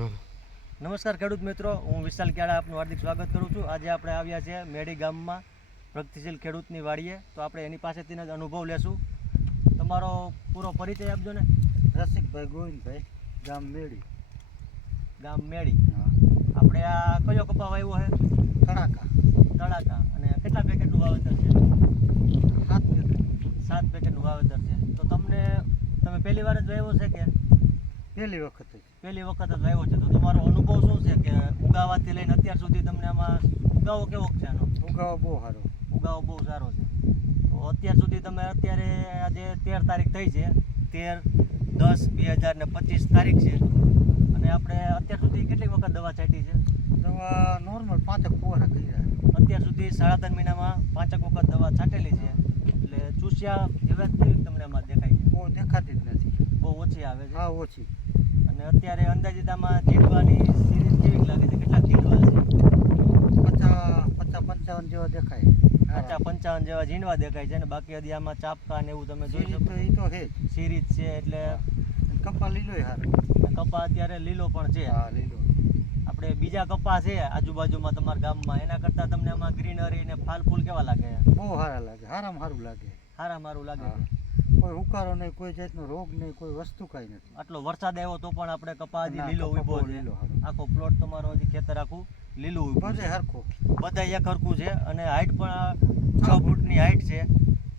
નમસ્કાર ખેડૂત મિત્રો, હું વિશાલ ક્યાડા આપનું હાર્દિક સ્વાગત કરું છું. આજે આપણે આવ્યા છે મેડી ગામમાં પ્રગતિશીલ ખેડૂતની વાડીએ. તો આપણે એની પાસેથી જ અનુભવ લેશું. તમારો પૂરો પરિચય આપજો ને. રસિકભાઈ ગોવિંદભાઈ, ગામ મેડી. ગામ મેડી. આપણે આ કયો કપા વાવ્યો છે? તડાકા. અને કેટલા પેકેટનું વાવેતર છે? 7 પેકેટનું વાવેતર છે. તો તમે પહેલી વાર જ વાવ્યો છે કે પહેલી વખત જ વાવ્યો છે? તો તમારો અનુભવ શું છે કે ઉગાવાથી લઈને અત્યાર સુધી તમને આમાં ઉગાવો કેવો છે? આનો ઉગાવો બહુ સારો છે. તો અત્યાર સુધી તમે અત્યારે આજે 13 તારીખ થઈ છે, 13/10/2025 તારીખ છે, અને આપણે અત્યાર સુધી કેટલી વખત દવા છાંટી છે? દવા નોર્મલ 5 ફુવારા કર્યા. અત્યાર સુધી 3.5 મહિનામાં 5 વખત દવા છાંટેલી છે. એટલે ચૂસિયા જેવા કેવી તમને આમાં દેખાય છે? બહુ દેખાતી જ નથી, બહુ ઓછી આવે છે. હા ઓછી. અને અત્યારે અંદાજિત આમાં જીંડવાની સિરીઝ કેવી લાગે છે? કેટલા જીંડવા છે? 50-55 જેવા દેખાય. 50-55 જેવા જીંડવા દેખાય છે. અને બાકી હજી આમાં ચાપકા ને એવું તમે જોઈ શકો. એ તો છે સિરીઝ છે એટલે કપા લીલો હારો. કપા અત્યારે લીલો પણ છે. હા લીલો. આપણે બીજા કપા છે આજુબાજુમાં તમારા ગામમાં, એના કરતા તમને આમાં ગ્રીનરી ને ફાલ ફૂલ કેવા લાગે? બહુ સારા લાગે, સારું લાગે. સારું લાગે છે. કોઈ હુકારો નહીં, કોઈ જાતનો રોગ નહીં, કોઈ વસ્તુ કાંઈ નથી. આટલો વરસાદ આવ્યો તો પણ આપણે કપા હજી લીલો ઉભો છે. આખો પ્લોટ તમારો હજી ખેતર આખું લીલું ઉભું છે. બધા એક હરખું છે. અને હાઈટ પણ 6 ફૂટની હાઈટ છે.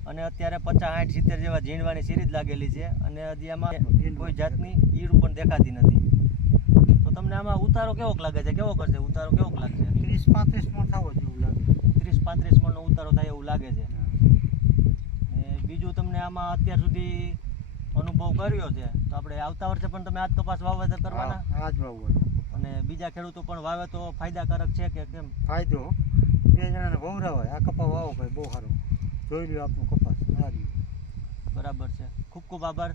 અને અત્યારે 50-60-70 જેવા ઝીણવાની સિરીઝ લાગેલી છે. અને હજી આમાં કોઈ જાતની ઈડ પણ દેખાતી નથી. તો તમને આમાં ઉતારો કેવો લાગે છે? કેવો કરશે ઉતારો? કેવો લાગશે? 30-35 મણ થવો જેવું લાગે. 30-35 મણનો ઉતારો થાય એવું લાગે છે. બીજું તમને આમાં અત્યાર સુધી અનુભવ કર્યો છે તો આપણે આવતા વર્ષે પણ તમે આજ કપાસ વાવેતર કરવાના? આજ વાવવાનું. અને બીજા ખેડૂતો પણ વાવે તો ફાયદાકારક છે કે કેમ? ફાયદો 2 જણાને વવરાવાય. આ કપા વાવો ભાઈ, બહુ સારો. જોઈ લ્યો આપનું કપાસ. બરાબર છે. ખૂબ ખૂબ આભાર.